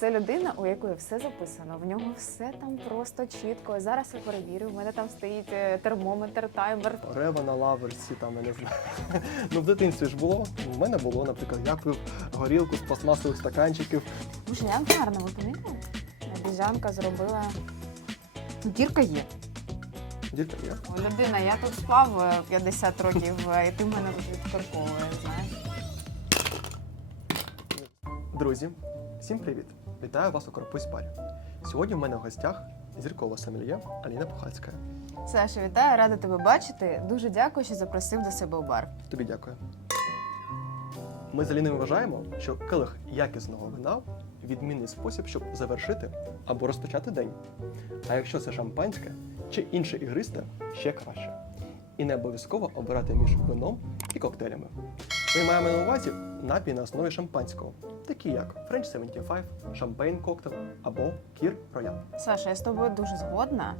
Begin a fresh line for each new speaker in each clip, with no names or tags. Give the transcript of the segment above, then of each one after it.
Це людина, у якої все записано. В нього все там просто чітко. Зараз я перевірю. У мене там стоїть е, термометр, таймер.
Рева на лаверсі, там я не знаю. Ну в дитинстві ж було. У мене було, наприклад, я пив горілку з пластмасових стаканчиків.
Боже, як гарно, ви помітили? Біжанка зробила. Дірка є.
Дірка є.
О, людина, я тут спав е, 50 років, е, і ти мене відкарковуєш, знаєш.
Друзі, всім привіт! Вітаю вас у Корпусь Барі. Сьогодні в мене в гостях зіркова сомельє Аліна Пухацька.
Саша, вітаю, рада тебе бачити. Дуже дякую, що запросив до себе у бар.
Тобі дякую. Ми з Аліною вважаємо, що келих якісного вина відмінний спосіб, щоб завершити або розпочати день. А якщо це шампанське чи інше ігристе, ще краще. І не обов'язково обирати між вином і коктейлями. Ми маємо на увазі напій на основі шампанського, такі як French 75, Champagne Cocktail або Kir Royal.
Саша, я з тобою дуже згодна,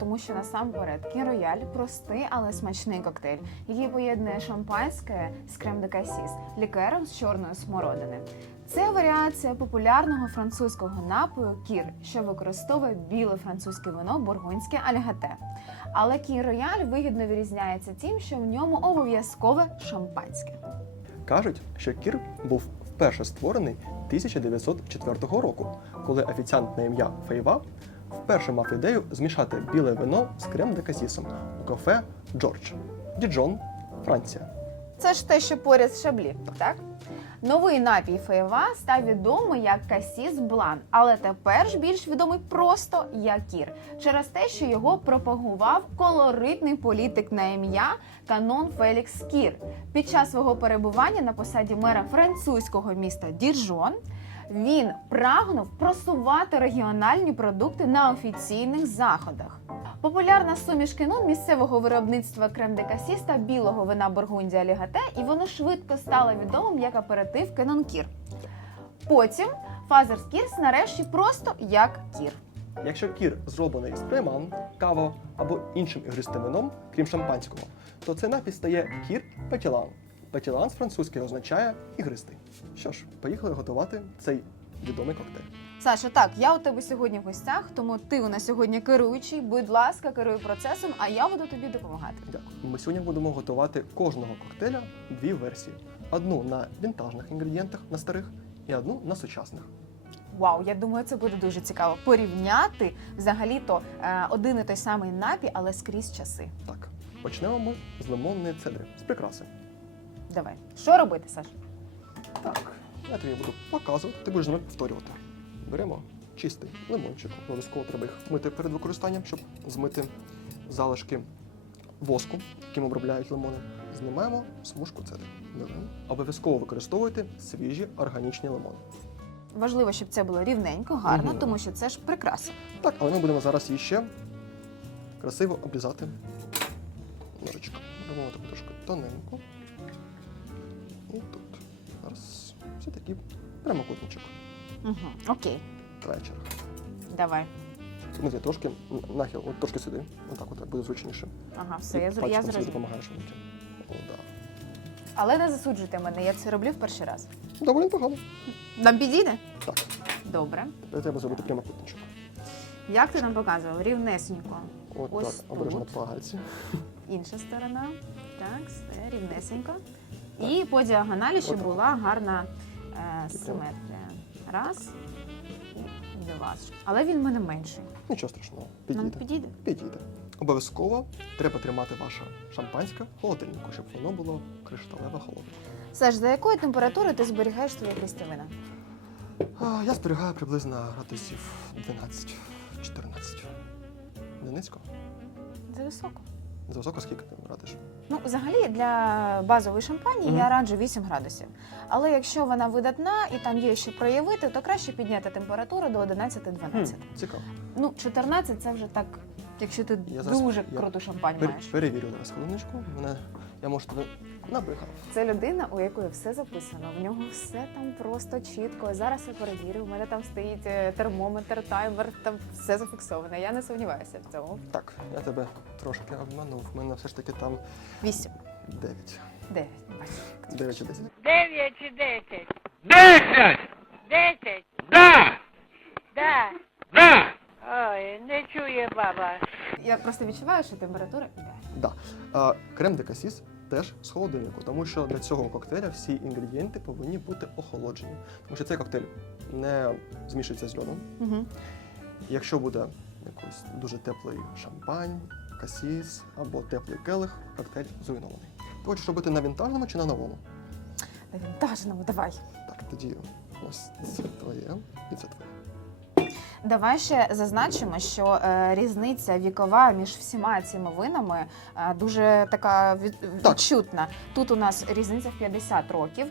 тому що насамперед Кін Рояль простий, але смачний коктейль, який поєднує шампанське з крем де касіс, лікером з чорної смородини. Це варіація популярного французького напою кір, що використовує біле французьке вино бургундське альгате. Але кір рояль вигідно відрізняється тим, що в ньому обов'язкове шампанське.
Кажуть, що кір був вперше створений 1904 року, коли офіціант на ім'я Фейва вперше мав ідею змішати біле вино з крем де касісом у кафе Джордж, Діджон, Франція.
Це ж те, що поряд з шаблі, так? Новий напій Фейва став відомий як Касіс Блан, але тепер ж більш відомий просто як Кір, через те, що його пропагував колоритний політик на ім'я Канон Фелікс Кір. Під час свого перебування на посаді мера французького міста Діжон він прагнув просувати регіональні продукти на офіційних заходах. Популярна суміш кинон місцевого виробництва крем де касіс та білого вина Бургундія Лігате, і воно швидко стало відомим як аперитив Кенон Кір. Потім Фазерс Кірс нарешті просто як кір.
Якщо кір зроблений з прейман, каво або іншим ігристим вином, крім шампанського, то цей напій стає кір петілан. Петілан з французької означає ігристий. Що ж, поїхали готувати цей відомий коктейль.
Саша, так, я у тебе сьогодні в гостях, тому ти у нас сьогодні керуючий. Будь ласка, керуй процесом, а я буду тобі допомагати.
Дякую. Ми сьогодні будемо готувати кожного коктейля дві версії: одну на вінтажних інгредієнтах на старих і одну на сучасних.
Вау, я думаю, це буде дуже цікаво порівняти взагалі-то е, один і той самий напій, але скрізь часи.
Так, почнемо ми з лимонної цедри, з прикраси.
Давай, що робити, Саша?
Так, я тобі буду показувати, ти будеш повторювати. Беремо чистий лимончик. Обов'язково треба їх мити перед використанням, щоб змити залишки воску, яким обробляють лимони. Знімаємо смужку цедри. Беремо. Обов'язково використовуйте свіжі органічні лимони.
Важливо, щоб це було рівненько, гарно,
Мгм.
тому що це ж прикраса.
Так, але ми будемо зараз її ще красиво обрізати ножичком. Робимо таку трошки тоненько. І тут. Зараз все таки прямокутничок.
Угу. Окей,
Вечір.
давай.
Смотри, трошки нахил, от трошки сюди. Отак от буде зручніше.
Ага, все,
І
я, зр- я зрозуміла.
допомагаєш робити. О, да.
Але не засуджуйте мене, я це роблю в перший раз.
Доволі непогано.
Нам підійде?
Так,
Добре.
тепер треба зробити прямокутничок.
Як ти нам показував? Рівнесенько.
От
Ось
так, обережно пальці.
Інша сторона. Так, все рівнесенько. І по діагоналі, щоб була гарна е, симетрія. Раз і два. Але він в мене менший.
Нічого страшного.
Нам
Підійде.
підійде?
Підійде. Обов'язково треба тримати ваше шампанське в холодильнику, щоб воно було кришталево холодне.
Саш, за якої температури ти зберігаєш твої?
А, Я зберігаю приблизно градусів 12-14. Не низько?
Це високо.
За високо скільки ти радиш?
Ну, взагалі, для базової шампанії
Мгм.
я раджу 8 градусів. Але якщо вона видатна і там є що проявити, то краще підняти температуру до 11-12.
Цікаво.
Ну, 14 це вже так, якщо ти
Я зараз-
дуже
я
круту шампань
Пер-
маєш.
перевірю зараз хвилиночку. Мене я можу тебе набрехав.
Це людина, у якої все записано. В нього все там просто чітко. Зараз я перевірю. У мене там стоїть е, термометр, таймер, там все зафіксоване. Я не сумніваюся в цьому.
Так, я тебе трошки обманув. У мене все ж таки там вісім.
Дев'ять. Дев'ять.
Дев'ять чи десять.
Дев'ять чи десять.
Десять!
Десять.
Да! Да! Да!
Ой, не чує баба.
Я просто відчуваю, що температура.
Да. Крем де касіс теж з холодильнику, тому що для цього коктейля всі інгредієнти повинні бути охолоджені. Тому що цей коктейль не змішується з льодом.
Угу.
Якщо буде якийсь дуже теплий шампань, касіс або теплий келих, коктейль зруйнований. Ти хочеш робити на вінтажному чи на новому?
На вінтажному, давай.
Так, тоді ось це твоє і це твоє.
Давай ще зазначимо, що е, різниця вікова між всіма цими винами е, дуже така від,
Так.
відчутна. Тут у нас різниця в 50 років.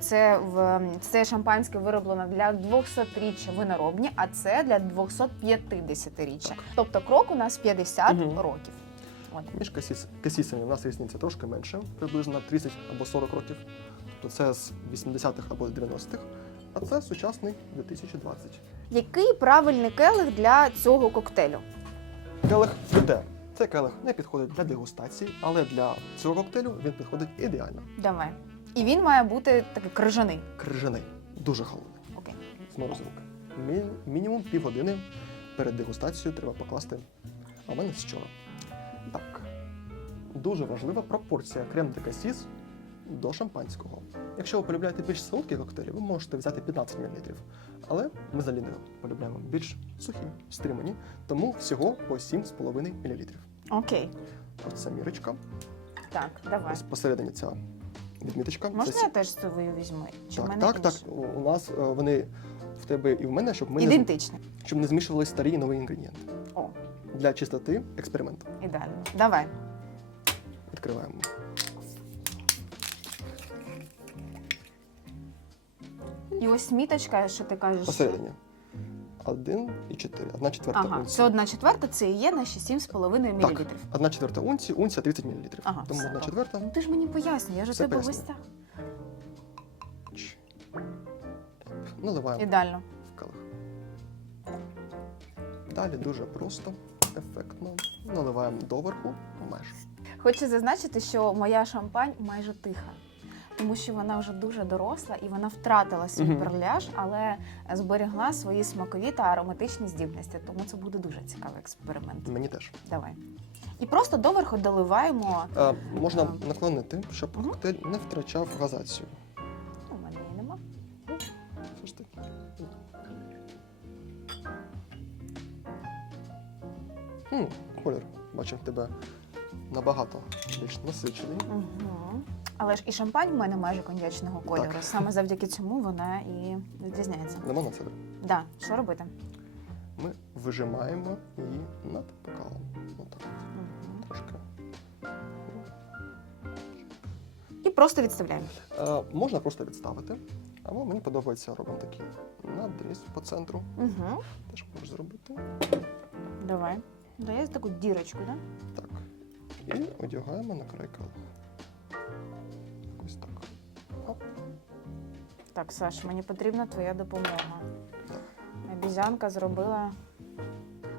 Це, в, це шампанське вироблено для 200-річчя виноробні, а це для 250-річчя. Тобто крок у нас 50
Мгм.
років. От.
Між касіс, касісами у нас різниця трошки менше, приблизно 30 або 40 років. Тобто це з 80-х або з 90-х, а це сучасний 2020.
Який правильний келих для цього коктейлю?
Келих фрюте. Цей келих не підходить для дегустації, але для цього коктейлю він підходить ідеально.
Давай. І він має бути такий крижаний.
Крижаний, дуже холодний,
Окей.
з морозилки. Мі- мінімум півгодини перед дегустацією треба покласти. А в мене з вчора. Так. Дуже важлива пропорція крем де касіс до шампанського. Якщо ви полюбляєте більш солодкі коктейлі, ви можете взяти 15 мл. Але ми з Аліною полюбляємо більш сухі, стримані, тому всього по 7,5 мл.
Окей.
Ось ця мірочка.
Так, давай.
Ось посередині ця відміточка.
Можна
Це
я теж свою візьму? Чи в
Так,
мене
так, так. У нас е, вони в тебе і в мене, щоб ми не,
Ідентичний.
щоб не змішували старі і нові інгредієнти.
О,
Для чистоти експеримент.
ідеально. Давай.
Відкриваємо.
І ось міточка, що ти кажеш.
Посередині. Один і чотири. Одна четверта
Ага,
унція.
це одна четверта, це і є наші 7,5 мл.
Так, одна четверта унції, унція 30 мл.
Ага,
Тому
все,
одна
добре.
четверта.
Ну ти ж мені пояснюй, я ж у тебе гостя.
Наливаємо
Ідеально.
в келих. Далі дуже просто, ефектно. Наливаємо доверху майже.
Хочу зазначити, що моя шампань майже тиха. Тому що вона вже дуже доросла і вона втратила свій
Мгм.
перляж, але зберегла свої смакові та ароматичні здібності. Тому це буде дуже цікавий експеримент.
Мені теж.
Давай. І просто доверху доливаємо.
Е, можна
А.
наклонити, щоб
Мгм.
коктейль не втрачав газацію.
У мене її нема.
Ж таки. Хм, колір. Бачив тебе набагато більш насичений.
Угу. Але ж і шампань в мене майже коньячного кольору.
Так.
Саме завдяки цьому вона і відрізняється.
Лимонна цедра.
Да, що робити?
Ми вижимаємо її над бокалом. Отак,
Угу.
трошки.
І просто відставляємо.
Е, можна просто відставити. Або мені подобається робимо такий надріз по центру.
Угу.
Теж можеш зробити.
Давай. Да, я таку дірочку, да?
Так. І одягаємо на край келих. Так.
Саш, мені потрібна твоя допомога. Обізянка зробила.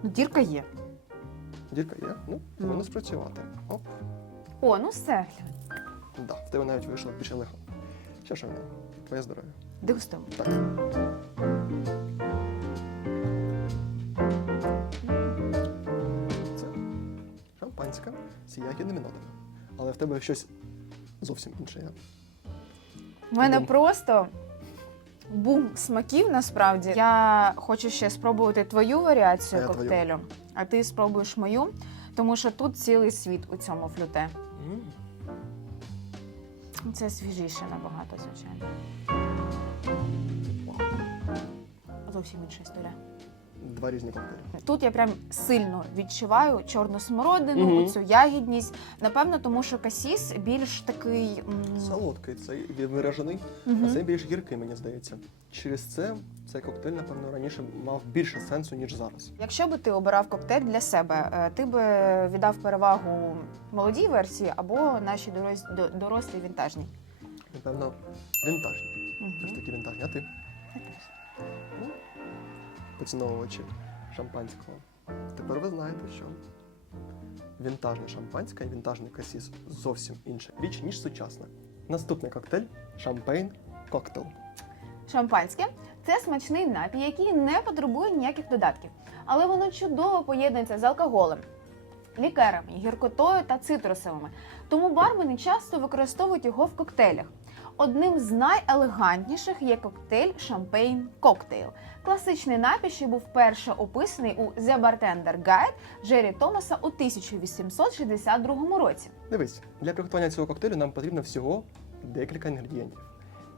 Ну, дірка є.
Дірка є, ну, повинно
Ну.
спрацювати. Оп.
О, ну все.
Да, в тебе навіть вийшло більше легко. Що ж, Аня, твоє здоров'я.
Дегустуємо.
Так. Це шампанське з ягідними нотами. Але в тебе щось зовсім інше. є.
У мене
Бум.
просто бум смаків насправді. Я хочу ще спробувати твою варіацію
А я твою.
коктейлю, а ти спробуєш мою, тому що тут цілий світ у цьому флюте.
М.
Це свіжіше набагато, звичайно. Зовсім інша історія.
Два різні коктейлі.
Тут я прям сильно відчуваю чорну смородину,
Мгм.
цю ягідність. Напевно, тому що касіс більш такий. м,
Солодкий, цей виражений,
мгм.
а цей більш гіркий, мені здається. Через це цей коктейль, напевно, раніше мав більше сенсу, ніж зараз.
Якщо би ти обирав коктейль для себе, е, ти би віддав перевагу молодій версії або нашій дорос- до- дорослій вінтажній.
Напевно, вінтажні. Все ж таки вінтажні. А ти? Поціновувачі шампанського. Тепер ви знаєте, що вінтажне шампанське і вінтажний касіс зовсім інша річ, ніж сучасне. Наступний коктейль шампейн коктейл.
Шампанське Це смачний напій, який не потребує ніяких додатків, але воно чудово поєднується з алкоголем, лікерами, гіркотою та цитрусовими. Тому бармени часто використовують його в коктейлях. Одним з найелегантніших є коктейль Champagne Cocktail. Класичний напій, що був вперше описаний у The Bartender Guide Джері Томаса у 1862 році.
Дивись, для приготування цього коктейлю нам потрібно всього декілька інгредієнтів.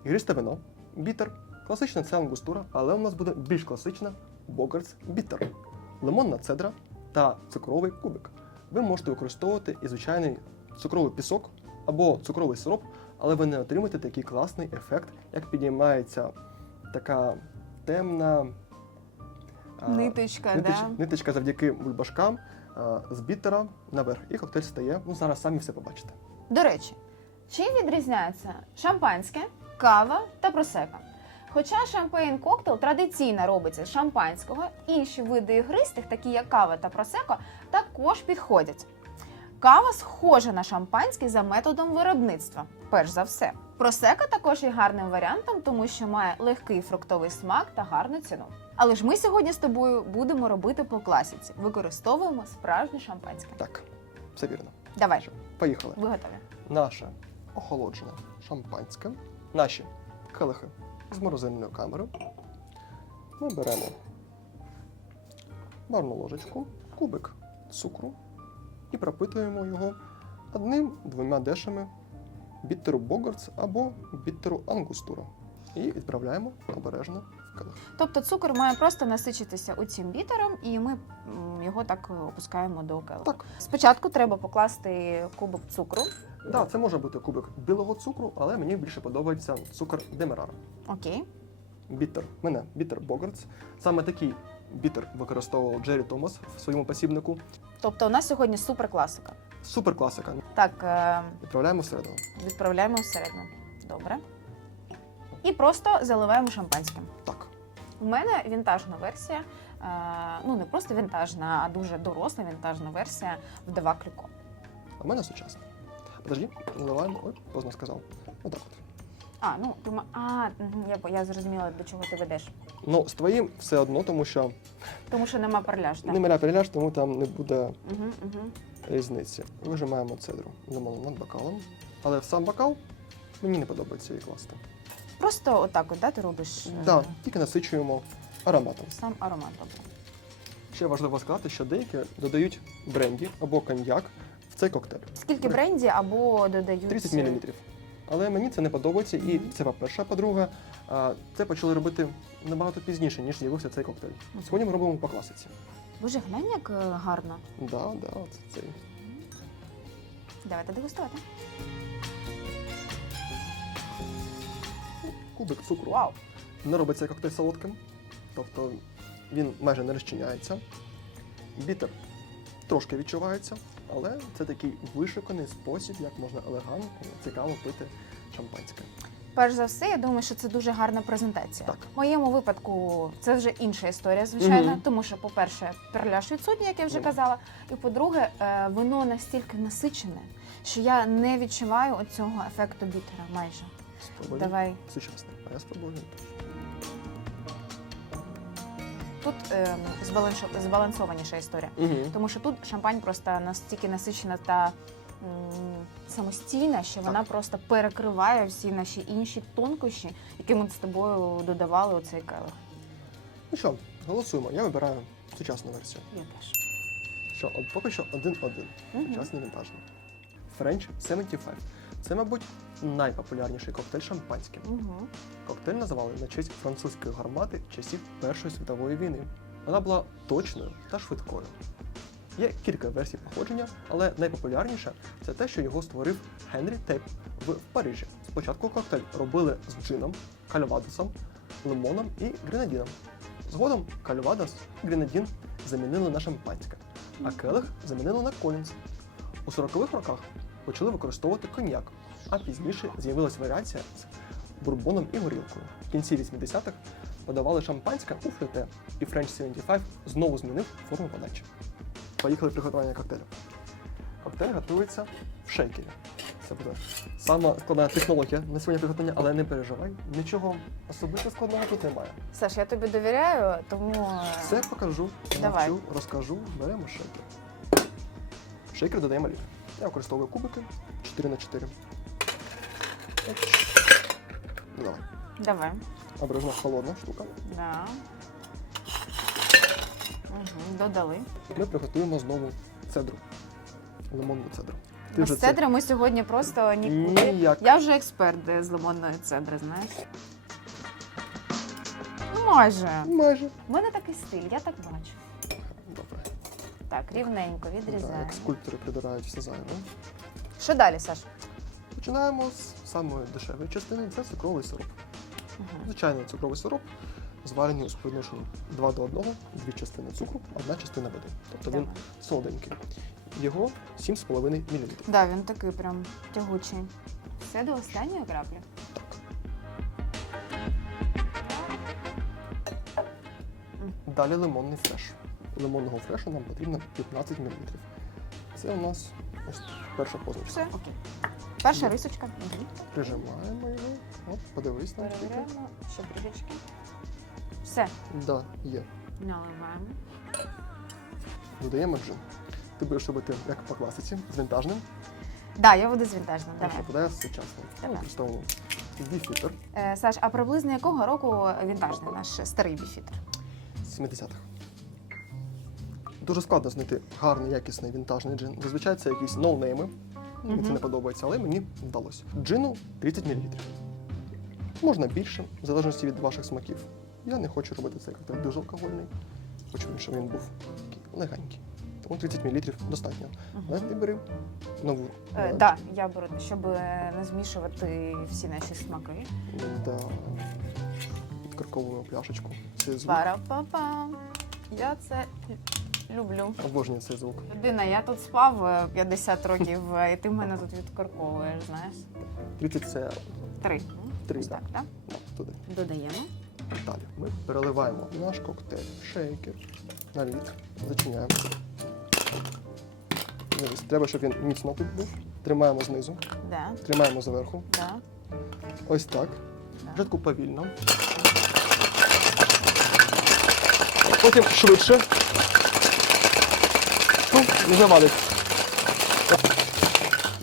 Ігристе вино, бітер, класична це ангустура, але у нас буде більш класична Богарс бітер, лимонна цедра та цукровий кубик. Ви можете використовувати і звичайний цукровий пісок або цукровий сироп, але ви не отримаєте такий класний ефект, як підіймається така темна а,
Ниточка,
ниточ-
да?
ниточка завдяки бульбашкам а, з бітера наверх. І коктейль стає. Ну зараз самі все побачите.
До речі, чим відрізняється шампанське, кава та просека? Хоча шампейн коктейл традиційно робиться з шампанського, інші види ігристих, такі як кава та просеко, також підходять. Кава схожа на шампанське за методом виробництва, перш за все. Просека також є гарним варіантом, тому що має легкий фруктовий смак та гарну ціну. Але ж ми сьогодні з тобою будемо робити по класіці. Використовуємо справжнє шампанське.
Так, все вірно.
Давай,
Що, поїхали.
ви готові?
Наше охолоджене шампанське, наші келихи з морозильною камерою. Ми беремо барну ложечку, кубик цукру і пропитуємо його одним-двома дешами біттеру Богарц або біттеру Ангустура. І відправляємо обережно в келих.
Тобто цукор має просто насичитися оцим бітером, і ми його так опускаємо до келиху.
Так,
Спочатку треба покласти кубок цукру.
да, це може бути кубик білого цукру, але мені більше подобається цукор демерара.
Окей.
Бітер. Мене бітер Богарц. Саме такий бітер використовував Джері Томас в своєму посібнику.
Тобто у нас сьогодні супер класика.
Супер класика.
Так, е,
Відправляємо всередину.
відправляємо всередину. Добре. І просто заливаємо шампанським.
Так.
У мене вінтажна версія. Е, ну, не просто вінтажна, а дуже доросла вінтажна версія вдова Кліко.
А в мене сучасна. Подожди, наливаємо. Ой, поздно сказав. Отак от.
А, ну ти ма- а, мгм, я, по- я зрозуміла, до чого ти ведеш.
Ну, з твоїм все одно, тому що
Тому що нема переляж, так?
не миля переляж, тому там не буде
Угу, угу.
різниці. Вижимаємо цедру лимону над бокалом. Але в сам бокал мені не подобається її класти.
Просто отак, от, да, ти робиш е,
Так, тільки насичуємо ароматом.
сам аромат. Добре.
Ще важливо сказати, що деякі додають бренді або коньяк в цей коктейль.
Скільки бренді або додають
30 мл. Але мені це не подобається, і це по-перше. По-друге, це почали робити набагато пізніше, ніж з'явився цей коктейль. Сьогодні ми робимо по класиці.
Боже, глянь, як е, гарно.
Да, да, це цей.
Давайте дегустувати.
Кубик цукру.
Вау!
Не робить цей коктейль солодким, тобто він майже не розчиняється. Бітер трошки відчувається, але це такий вишуканий спосіб, як можна елегантно, цікаво пити шампанське.
Перш за все, я думаю, що це дуже гарна презентація.
Так.
В моєму випадку це вже інша історія, звичайно,
Мгм.
тому що, по-перше, переляш відсутній, як я вже казала. І по-друге, е, вино настільки насичене, що я не відчуваю оцього ефекту бітера майже.
Спробуємо
Давай.
сучасний. А я спробую.
Тут е, збалансованіша історія.
Угу.
Тому що тут шампань просто настільки насичена та м, самостійна, що вона просто перекриває всі наші інші тонкощі, які ми з тобою додавали у цей келих.
Ну що, голосуємо. Я вибираю сучасну версію.
Я теж.
Що, от поки що один-один.
Мгм.
Сучасний вінтажний. French 75. Це, мабуть, найпопулярніший коктейль шампанським.
Угу.
Коктейль називали на честь французької гармати часів Першої світової війни. Вона була точною та швидкою. Є кілька версій походження, але найпопулярніша це те, що його створив Генрі Тейп в Парижі. Спочатку коктейль робили з джином, кальвадосом, лимоном і гренадіном. Згодом кальвадос і гренадін замінили на шампанське, а келих замінили на колінс. У 40-х роках почали використовувати коньяк, а пізніше з'явилася варіація з бурбоном і горілкою. В кінці 80-х подавали шампанське у фрите, і French 75 знову змінив форму подачі. Поїхали приготування коктейлю. Коктейль готується в шейкері. Це буде сама складна технологія на сьогодні приготування, але не переживай, нічого особисто складного тут немає.
Саш, я тобі довіряю, тому
Все покажу,
Давай.
навчу, розкажу, беремо шейкер. Шейкер додаємо лід. Я використовую кубики 4 на 4 Давай.
давай.
Обережно холодна штука.
Да. Угу, додали.
Ми приготуємо знову цедру. Лимонну цедру. Ти
Без
вже це-
цедри ми сьогодні просто нікуди.
Ніяк.
Я вже експерт де з лимонної цедри, знаєш. Ну, майже.
Майже.
У мене такий стиль, я так бачу.
Добре.
Так, рівненько
Так,
відрізаємо.
як скульптори прибирають все зайве.
Що далі, Саш?
Починаємо з самої дешевої частини це цукровий сироп. Звичайний цукровий сироп, зварений у співвідношенні 2 до 1, дві частини цукру, одна частина води. Тобто він солоденький. Його 7,5 мл.
Да, він такий прям тягучий. Все до останньої краплі.
Так. Далі лимонний фреш. Лимонного фрешу нам потрібно 15 мл. Це у нас ось перша позначка.
Все, окей. Перша рисочка. Угу.
Прижимаємо його. От, подивись на
ще трішечки. Все,
Да, є.
наливаємо.
Додаємо джин. Ти будеш робити як по класиці, з вінтажним,
Да, я буду з вінтажним. Давай.
буде з сучасним.
Давай.
Використовуємо біфітер
Е, Саш, а приблизно якого року вінтажний наш старий біфітер?
з 70-х. Дуже складно знайти гарний, якісний вінтажний джин. Зазвичай це якісь ноунейми. Мені це не подобається, але мені вдалося. Джину 30 мл. Можна більше, в залежності від ваших смаків. Я не хочу робити цей коктейль дуже алкогольний. Хочу, щоб він був такий легенький. Тому 30 мл достатньо. Але ти бери нову.
Е, да, я беру, щоб не змішувати всі наші смаки.
Да. Відкорковуємо пляшечку. Звук.
Пара-па-пам. Я це люблю.
Обожнюю цей звук.
Людина, я тут спав е, 50 років, е, і ти мене тут відкорковуєш, знаєш.
30 це
Три.
Три,
Ось так, так?
да, туди.
Додаємо.
Далі ми переливаємо наш коктейль в шейкер на лід, зачиняємо. Дивись, треба, щоб він міцно тут був. Тримаємо знизу,
Да,
тримаємо зверху.
да.
Ось так.
Да.
Повільно. Потім швидше. Ну, не завалить.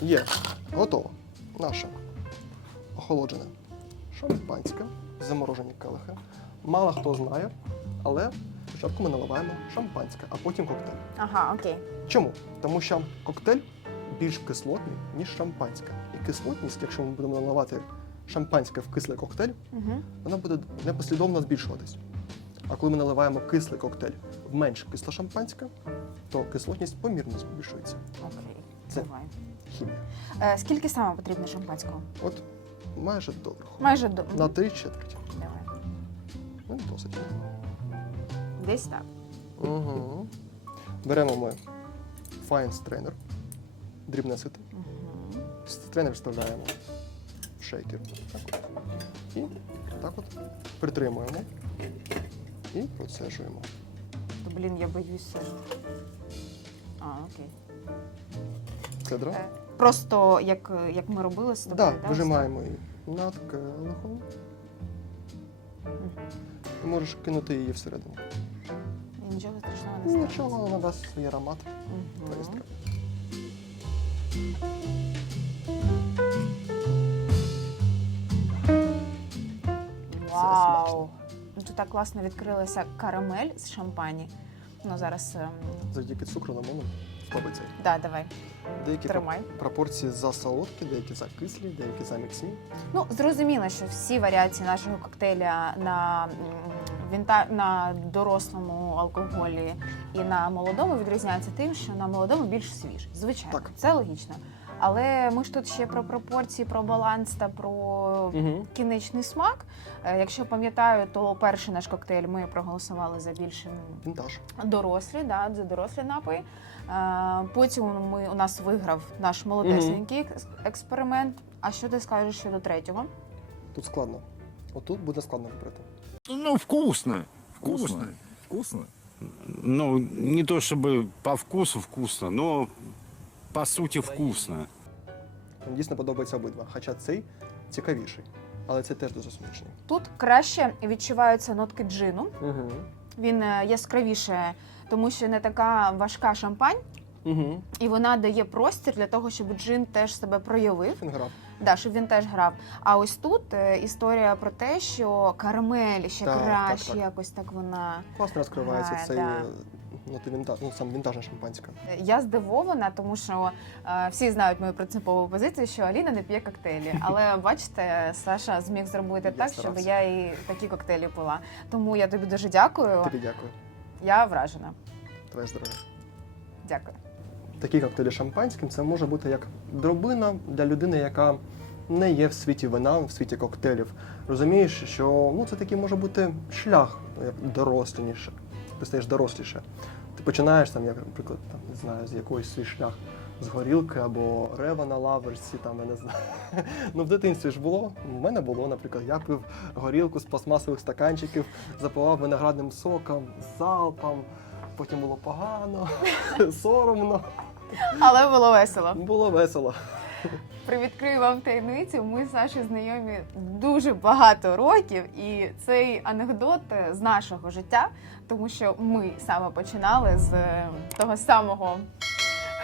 Є. Готово. Наше охолоджене шампанське, заморожені келихи. Мало хто знає, але спочатку ми наливаємо шампанське, а потім коктейль.
Ага, окей.
Чому? Тому що коктейль більш кислотний, ніж шампанське. І кислотність, якщо ми будемо наливати шампанське в кислий коктейль,
Угу.
вона буде непослідовно збільшуватись. А коли ми наливаємо кислий коктейль менш кисле шампанське, то кислотність помірно збільшується.
Окей.
Це-
Давай.
Хімія.
Е, скільки саме потрібно шампанського?
От майже доверху.
Майже до.
На три четверті.
Давай.
Ну, досить.
Десь так.
Угу. Беремо ми Fine Strainer, дрібне сито.
Угу.
Стрейнер вставляємо в шейкер. Так от. І так от притримуємо і процежуємо.
То, блін, я боюся. А, окей.
Цедра.
Е, Просто як, як ми робили з тобою.
Так,
да,
вижимаємо її над келихом.
Мгм.
Ти можеш кинути її всередину.
І Нічого страшного не стане.
Нічого, вона дасть свій аромат.
Мгм.
твоїй страві.
Вау!
смачно.
Так класно відкрилася карамель з шампані. Ну, зараз. ем,
Завдяки цукру лимону сподобається.
Да, давай,
Деякі
тримай.
пропорції засолодкі, деякі закислі, деякі заміксні.
Ну, зрозуміло, що всі варіації нашого коктейля на, вінта... на дорослому алкоголі і на молодому відрізняються тим, що на молодому більш свіж. Звичайно,
Так.
це логічно. Але ми ж тут ще про пропорції, про баланс та про
Угу.
кінечний смак. Е, Якщо пам'ятаю, то перший наш коктейль ми проголосували за більш дорослі, да, за дорослі напої. Е, Потім ми, у нас виграв наш молодесенький екс- експеримент. А що ти скажеш щодо третього?
Тут складно. Отут буде складно вибрати.
Ну, вкусно. Вкусно.
Вкусно?
Ну, не то чтобы по вкусу вкусно, но по сути вкусно.
Мені дійсно подобаються обидва. Хоча цей цікавіший. Але це теж дуже смачний.
Тут краще відчуваються нотки джину.
Угу.
Він е, яскравіше, тому що не така важка шампань,
Угу.
і вона дає простір для того, щоб джин теж себе проявив.
Він грав.
Да, щоб він теж грав. А ось тут е, історія про те, що карамель ще
Так,
краще,
так, так.
якось так вона.
Класно розкривається
Грає,
цей
да.
е, ну, ти вінтаж, ну, сам вінтажне шампанське.
Я здивована, тому що е, всі знають мою принципову позицію, що Аліна не п'є коктейлі. Але бачите, Саша зміг зробити
Я
так, щоб
старався.
я і такі коктейлі пила. Тому я тобі дуже дякую.
Тобі дякую.
Я вражена.
Твоє здоров'я.
Дякую.
Такі коктейлі шампанським це може бути як дробина для людини, яка не є в світі вина, в світі коктейлів. Розумієш, що ну, це такий може бути шлях як доросліше. Ти стаєш доросліше. Починаєш там, як, наприклад, там, не знаю, з якоїсь свій шлях з горілки або рева на лаверсі, там я не знаю. Ну в дитинстві ж було. У мене було, наприклад, я пив горілку з пластмасових стаканчиків, запивав виноградним соком, залпом. Потім було погано, соромно.
Але було весело.
Було весело.
Привідкрию вам таємницю. Ми з Сашою знайомі дуже багато років, і цей анекдот е, з нашого життя, тому що ми саме починали з е, того самого.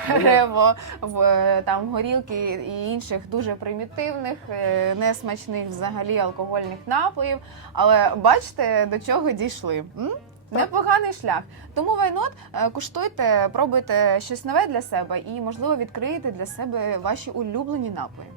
Рево в е, там горілки і інших дуже примітивних, несмачних взагалі алкогольних напоїв. Але бачите, до чого дійшли. М? Непоганий шлях. Тому вайнот е, куштуйте, пробуйте щось нове для себе і, можливо, відкриєте для себе ваші улюблені напої.